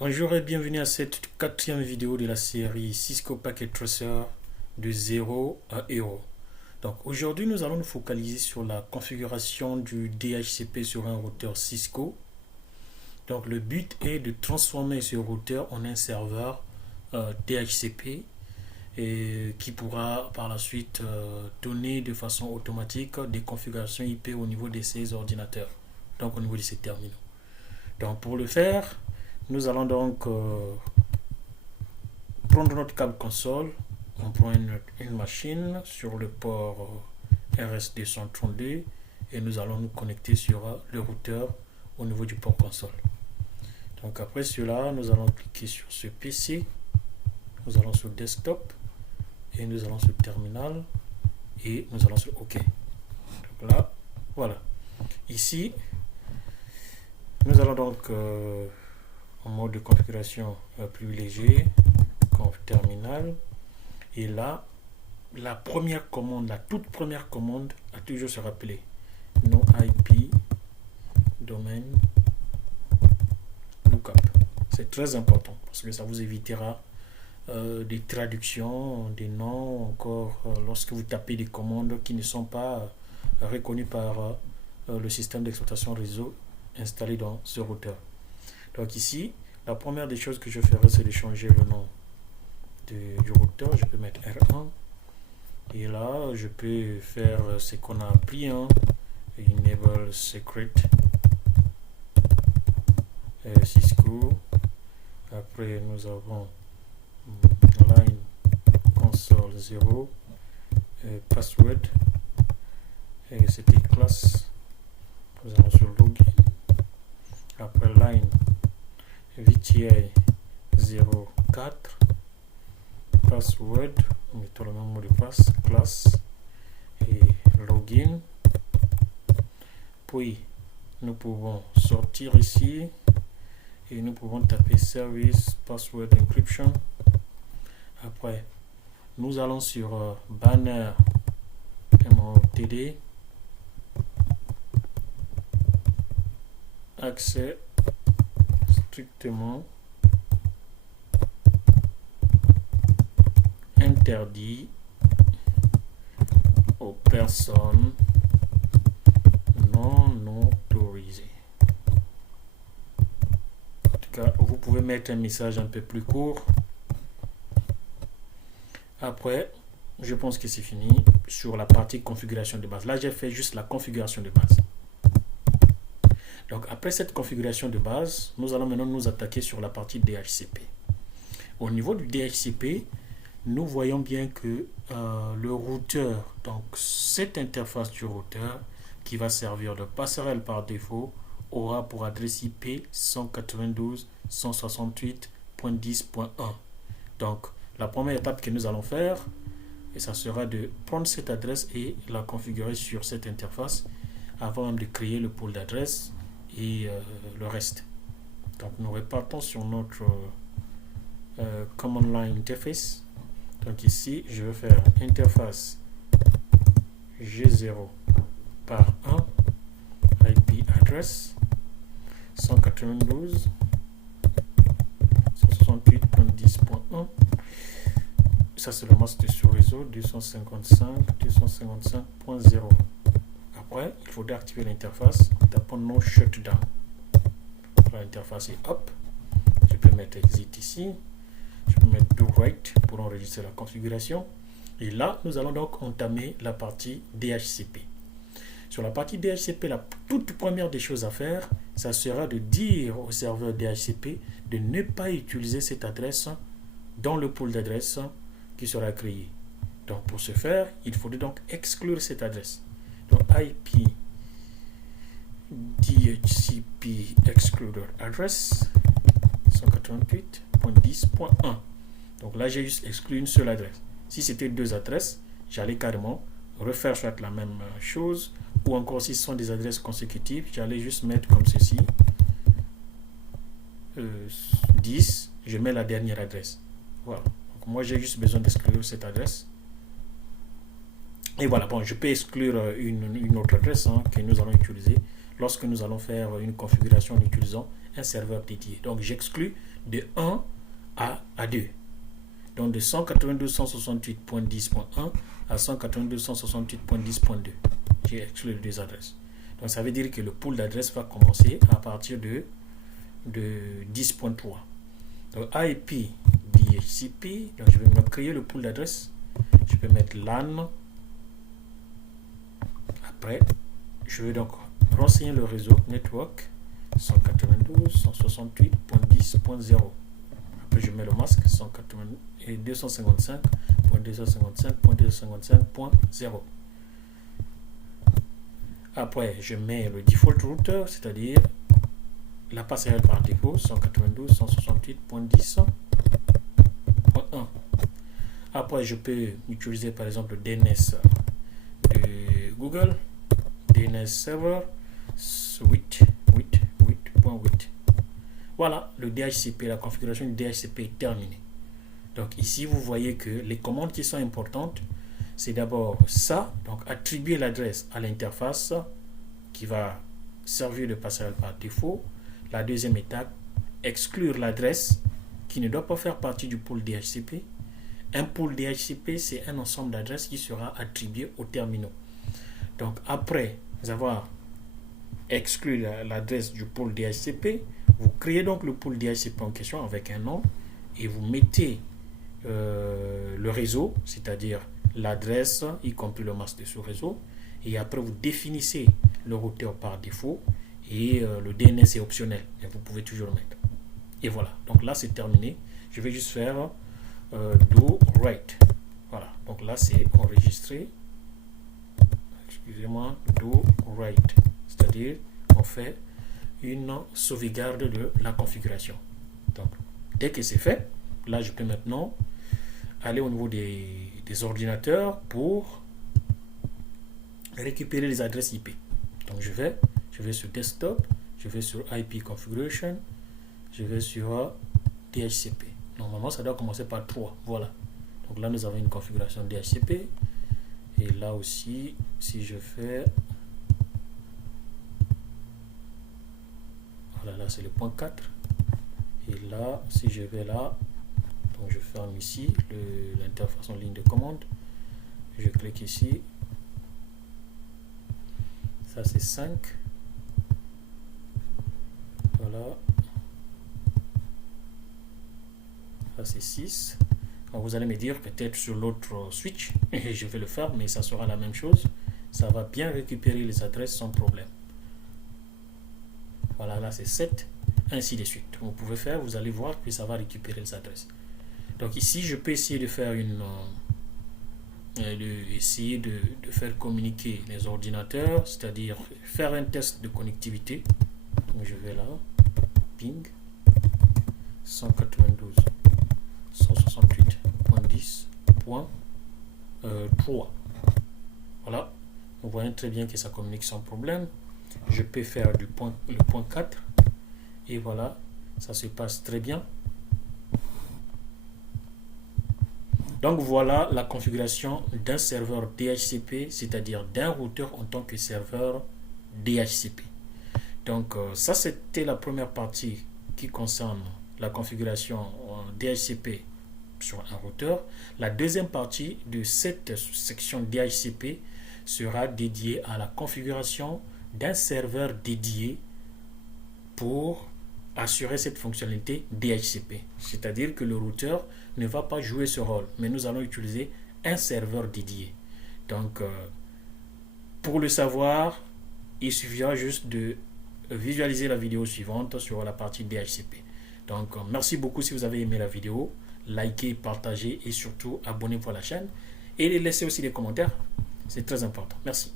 Bonjour et bienvenue à cette quatrième vidéo de la série Cisco Packet Tracer de 0 à Hero. Donc aujourd'hui nous allons nous focaliser sur la configuration du DHCP sur un routeur Cisco. Donc le but est de transformer ce routeur en un serveur DHCP et qui pourra par la suite donner de façon automatique des configurations IP au niveau de ces ordinateurs, donc au niveau de ces terminaux. Donc pour le faire, nous allons donc prendre notre câble console, on prend une machine sur le port RS232 et nous allons nous connecter sur le routeur au niveau du port console. Donc après cela, nous allons cliquer sur ce PC, nous allons sur desktop et nous allons sur terminal et nous allons sur OK. Donc là, voilà. Ici, nous allons donc en mode de configuration privilégié, conf terminal, et là, la première commande, la toute première commande a toujours se rappeler no IP domaine lookup. C'est très important parce que ça vous évitera des traductions, des noms, encore lorsque vous tapez des commandes qui ne sont pas reconnues par le système d'exploitation réseau installé dans ce routeur. Donc ici, la première des choses que je ferai, c'est de changer le nom du routeur. Je peux mettre R1 et là, je peux faire ce qu'on a appris, enable secret Cisco. Après, nous avons line console 0 password et c'était classe. Nous allons sur login. Après line VTI 04 password, mettons le même mot de passe, classe et login. Puis nous pouvons sortir ici et nous pouvons taper service password encryption. Après nous allons sur banner MOTD, accès strictement interdit aux personnes non autorisées. En tout cas, vous pouvez mettre un message un peu plus court. Après, je pense que c'est fini sur la partie configuration de base. Là, j'ai fait juste la configuration de base. Donc, après cette configuration de base, nous allons maintenant nous attaquer sur la partie DHCP. Au niveau du DHCP, nous voyons bien que le routeur, donc cette interface du routeur qui va servir de passerelle par défaut, aura pour adresse IP 192.168.10.1. Donc, la première étape que nous allons faire, et ça sera de prendre cette adresse et la configurer sur cette interface avant même de créer le pool d'adresse et le reste. Donc, nous repartons sur notre command line interface. Donc ici, je vais faire interface G0 par 1 IP address 192.168.10.1. Ça, c'est le masque de sous-réseau 255.255.0. Après, il faudra activer l'interface en tapant no shutdown. L'interface est up. Je peux mettre exit ici. Je peux mettre do write pour enregistrer la configuration. Et là, nous allons donc entamer la partie DHCP. Sur la partie DHCP, la toute première des choses à faire, ça sera de dire au serveur DHCP de ne pas utiliser cette adresse dans le pool d'adresses qui sera créé. Donc pour ce faire, il faudrait donc exclure cette adresse. Donc IP DHCP excluder address 188.10.1. Donc là, j'ai juste exclu une seule adresse. Si c'était deux adresses, j'allais carrément refaire soit la même chose, ou encore si ce sont des adresses consécutives, j'allais juste mettre comme ceci 10, je mets la dernière adresse. Voilà. Donc moi, j'ai juste besoin d'exclure cette adresse. Et voilà, bon, je peux exclure une autre adresse que nous allons utiliser lorsque nous allons faire une configuration en utilisant un serveur dédié. Donc j'exclus de 1 à 2. Donc de 192.168.10.1 à 192.168.10.2. J'ai exclu les deux adresses. Donc ça veut dire que le pool d'adresses va commencer à partir de 10.3. Donc IP DHCP. Donc je vais me créer le pool d'adresses. Je peux mettre LAN. Après, je vais donc renseigner le réseau network 192.168.10.0. Après, je mets le masque 255.255.255.255.0. Après, je mets le default router, c'est-à-dire la passerelle par défaut 192.168.10.1. Après, je peux utiliser par exemple le DNS de Google, DNS server 8.8. Voilà, le DHCP, la configuration du DHCP est terminée. Donc ici, vous voyez que les commandes qui sont importantes, c'est d'abord ça, donc attribuer l'adresse à l'interface qui va servir de passerelle par défaut. La deuxième étape, exclure l'adresse qui ne doit pas faire partie du pool DHCP. Un pool DHCP, c'est un ensemble d'adresses qui sera attribué aux terminaux. Donc après avoir exclu l'adresse du pool DHCP, vous créez donc le pool DHCP en question avec un nom et vous mettez le réseau, c'est-à-dire l'adresse, y compris le masque de ce réseau, et après vous définissez le routeur par défaut et le DNS est optionnel, mais vous pouvez toujours le mettre. Et voilà, donc là c'est terminé. Je vais juste faire do write. Voilà, donc là c'est enregistré. Excusez-moi, do write, c'est-à-dire on fait une sauvegarde de la configuration. Donc dès que c'est fait, là je peux maintenant aller au niveau des ordinateurs pour récupérer les adresses IP. Donc je vais sur desktop, je vais sur IP configuration, je vais sur DHCP. Normalement ça doit commencer par 3. Voilà. Donc là nous avons une configuration DHCP. Et là aussi, si je fais... Voilà, là c'est le point 4. Et là, si je vais là, donc je ferme ici l'interface en ligne de commande. Je clique ici. Ça c'est 5. Voilà. Ça c'est 6. Donc vous allez me dire peut-être sur l'autre switch, et je vais le faire, mais ça sera la même chose. Ça va bien récupérer les adresses sans problème. Voilà, là c'est 7, ainsi de suite. Vous pouvez faire, vous allez voir que ça va récupérer les adresses. Donc ici, je peux essayer de faire de faire communiquer les ordinateurs, c'est-à-dire faire un test de connectivité. Donc je vais là, ping 192.168.10.3. Voilà, vous voyez très bien que ça communique sans problème. Je peux faire le point 4 et voilà, ça se passe très bien. Donc voilà la configuration d'un serveur DHCP, c'est-à-dire d'un routeur en tant que serveur DHCP. Donc ça c'était la première partie qui concerne la configuration DHCP sur un routeur. La deuxième partie de cette section DHCP sera dédiée à la configuration d'un serveur dédié pour assurer cette fonctionnalité DHCP. C'est-à-dire que le routeur ne va pas jouer ce rôle, mais nous allons utiliser un serveur dédié. Donc, pour le savoir, il suffira juste de visualiser la vidéo suivante sur la partie DHCP. Donc, merci beaucoup si vous avez aimé la vidéo. Likez, partagez et surtout abonnez-vous à la chaine. Et laissez aussi des commentaires. C'est très important. Merci.